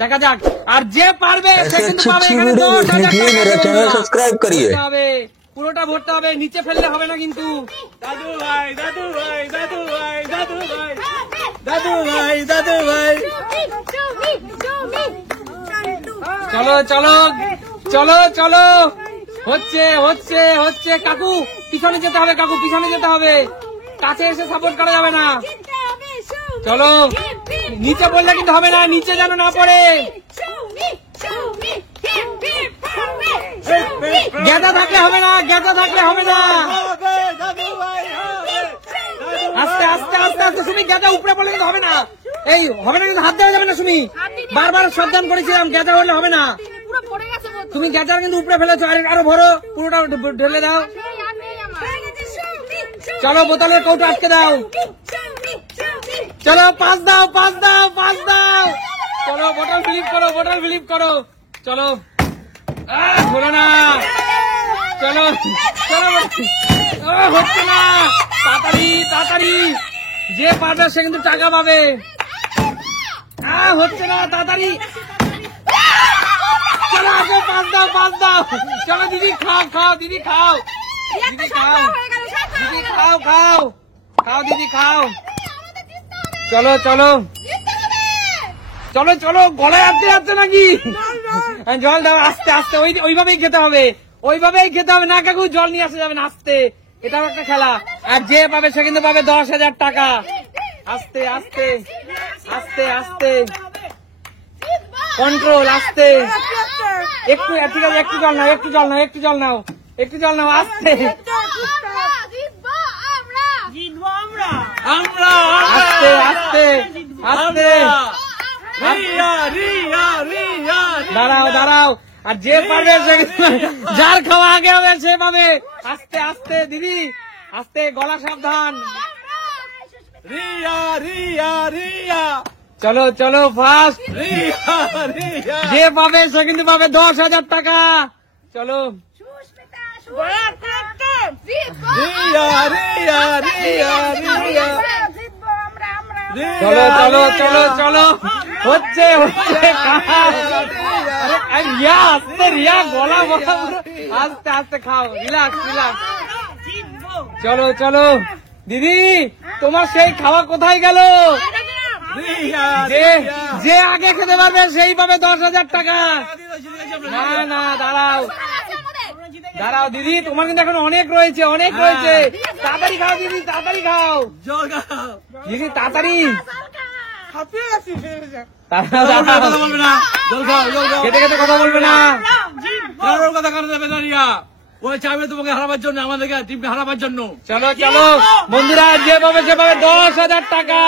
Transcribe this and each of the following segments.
দেখা যাক। আর যে পারবে সে কিন্তু পাবে এখানে 10,000 পুরোটা ভরতে হবে, নিচে ফেললে হবে না কিন্তু। দাদু ভাই দাদু ভাই দাদু ভাই দাদু ভাই দাদু ভাই দাদু ভাই, চলো চলো চলো চলো, হচ্ছে হচ্ছে হচ্ছে। কাকু পিছনে যেতে হবে, কাকু পিছনে যেতে হবে, কাছে এসে সাপোর্ট করা যাবে না। চলো, নিচে পড়লে কিন্তু হবে না, নিচে যেন না পড়ে। গেঁদা থাকলে হবে না, গেঁদা থাকলে হবে না। আস্তে আস্তে আস্তে আস্তে সুমি, গেঁদা উপরে পড়লে কিন্তু হবে না। এই হবে না কিন্তু, হাত দেওয়া যাবে না সুমি, বারবার সাবধান করেছিলাম, গেঁদা হলে হবে না। তুমি গেঁদার কিন্তু উপরে ফেলেছো, আরো ভরো, পুরোটা ঢেলে দাও। চলো, বোতলের কৌটো আটকে দাও। চলো, পাঁচ দাও পাঁচ দাও পাঁচ দাও। চলো, বোতল ফিলিপ করো, বোতল ফিলিপ করো। চলো, হলো না। চলো চলো, হচ্ছে না। তাড়াতাড়ি তাড়াতাড়ি, যে পারবে সে কিন্তু টাকা পাবে। হচ্ছে না, তাড়াতাড়ি। চলো, আগে পাঁচ দাও পাঁচ দাও। চলো দিদি, খাও খাও দিদি, খাও দিদি, খাও দিদি, খাও খাও খাও দিদি, খাও। চলো চলো চলো চলো, গলায় আটকে যাচ্ছে নাকি? জল দাও, আস্তে আস্তে, ওইভাবেই খেতে হবে, ওইভাবেই খেতে হবে না কাকু, জল নিয়ে আসা যাবে না, আস্তে। এটাও একটা খেলা। আর যে পাবে সে কিন্তু পাবে 10,000 টাকা। আস্তে আস্তে আস্তে আস্তে, কন্ট্রোল, আস্তে। একটু, ঠিক আছে, একটু জল নাও, একটু জল নাও, একটু জল নাও, একটু জল নাও, আস্তে। আস্তে আস্তে আস্তে, দাঁড়াও দাঁড়াও। আর যে পারবে সে, যার খাওয়া আগে হবে সে পাবে। আস্তে আস্তে দিদি, আস্তে, গলা সাবধান। রিয়া রিয়া রিয়া, চলো চলো, ফার্স্ট। যে পাবে সে কিন্তু পাবে 10,000 টাকা। চলো, চলো চলো চলো চলো, হচ্ছে হচ্ছে। রিয়া আস্তে, রিয়া গলা বলা, আস্তে আস্তে খাও, রিল্যাক্স রিল্যাক্স। চলো চলো দিদি, তোমার সেই খাওয়া কোথায় গেল? যে আগে খেতে পারবে সেই পাবে 10,000 টাকা। না না, দাঁড়াও দাঁড়াও দিদি, তোমার কিন্তু এখন অনেক রয়েছে, অনেক রয়েছে। তাড়াতাড়ি খাও দিদি, তাড়াতাড়ি খাও দিদি, তাড়াতাড়ি। খেতে খেতে কথা বলবে না, কথা কাটা যাবে না। রিয়া ওই চাইবে তোমাকে হারাবার জন্য, আমাদেরকে টিমকে হারাবার জন্য। চলো চলো বন্ধুরা, যে পাবে সে পাবে 10,000 টাকা।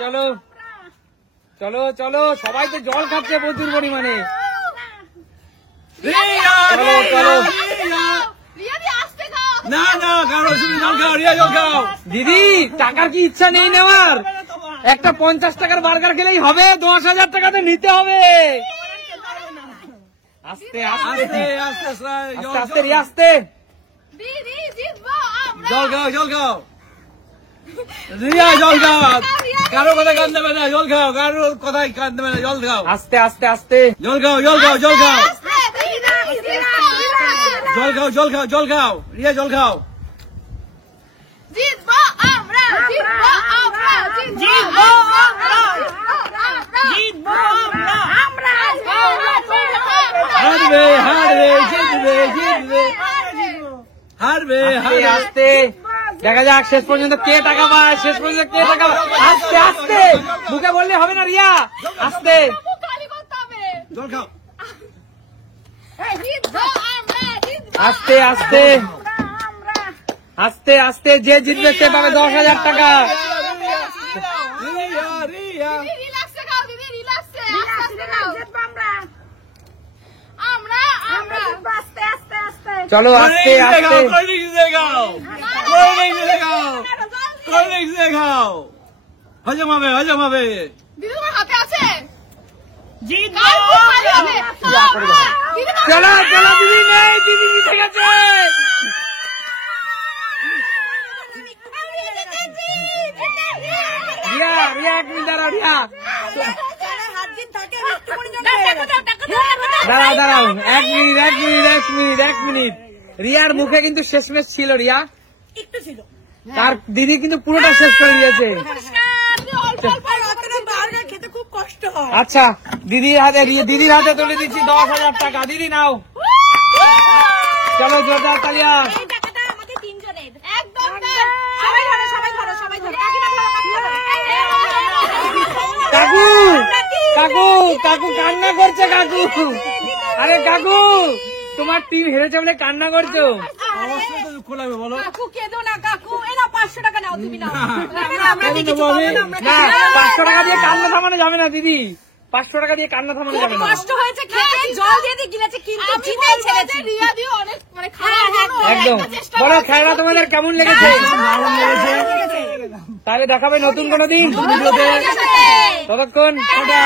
চলো চলো চলো, সবাই তো জল খাচ্ছে প্রচুর পরিমাণে। চলো চলো, না না, দিদি টাকার কি ইচ্ছা নেই নেওয়ার? একটা 50 টাকার বার্গার খেলেই হবে, 10,000 টাকাতে নিতে হবে। আস্তে আস্তে আস্তে আস্তে, রিয়া আস্তে। জল খাও জল খাও রিয়া, জল খাও, কারো কথা কান দেবে না, জল খাও, কারো কথাই কান দেবে না, জল খাও। আস্তে আস্তে আস্তে, জল খাও জল খাও জল খাও, জল খাও জল খাও জল খাও, রিয়া জল খাও। হারবে হারবে, জিতবে জিতবে, হারবে হারবে। আস্তে, দেখা যাক শেষ পর্যন্ত কে টাকা পায়, শেষ পর্যন্ত কে টাকা পায়। আস্তে আস্তে, মুখে বললে হবে না রিয়া, আস্তে। জল খাও, আস্তে আস্তে আস্তে আস্তে, যে জিতবে সে পাবে 10,000 টাকা। চলো আস্তে আস্তে, হজম হবে হজম হবে। চলো চলো দিদি, নেই দিদি জিতে গেছে। রিয়া রিয়া, এক মিনিট দাঁড়াও রিয়া। দাঁড়াও দাঁড়াও, 1 মিনিট 1 মিনিট 1 মিনিট 1 মিনিট। রিয়ার মুখে কিন্তু শেষমেশ ছিল, রিয়া একটু ছিল। তার দিদি কিন্তু পুরোটা শেষ করে দিয়েছে। খেতে খুব কষ্ট হয়। আচ্ছা দিদির হাতে তুলে দিচ্ছি 10,000 টাকা। দিদি নাও, চলো জোরদার তালিয়া। এই টাকাটা আমাদের তিনজনের। একদম না। সবাই ধরো, সবাই ধরো, সবাই ধরো। কাকিমা ধরো, কাকিমা ধরো। কাকু কাকু কাকু কান্না করছে কাকু। আরে কাকু তোমার টিম হেরেছে বলে কান্না করছো। অবশ্যই তো দুঃখ লাগবে বলো। কাকু কেঁদো না কাকু, এই নাও 500 টাকা নাও তুমি নাও। আমরা কেন দেখেছি দেবো আমি? পাবো না আমরা। না 500 টাকা দিয়ে কান্না থামানো যাবে না দিদি, 500 টাকা দিয়ে কান্না থামানো যাবে না। কষ্ট হয়েছে খেতে, জল দিয়ে দিয়ে গিলেছে কিন্তু জিতেই ছেড়েছি। রিয়া দিয়ে অনেক মানে খারাপ একদম বলো খেলা তোমাদের কেমন লেগেছে? দারুণ লেগেছে। তাহলে দেখাবে নতুন কোনো দিন। ভিডিওতে। ততক্ষণ টাটা।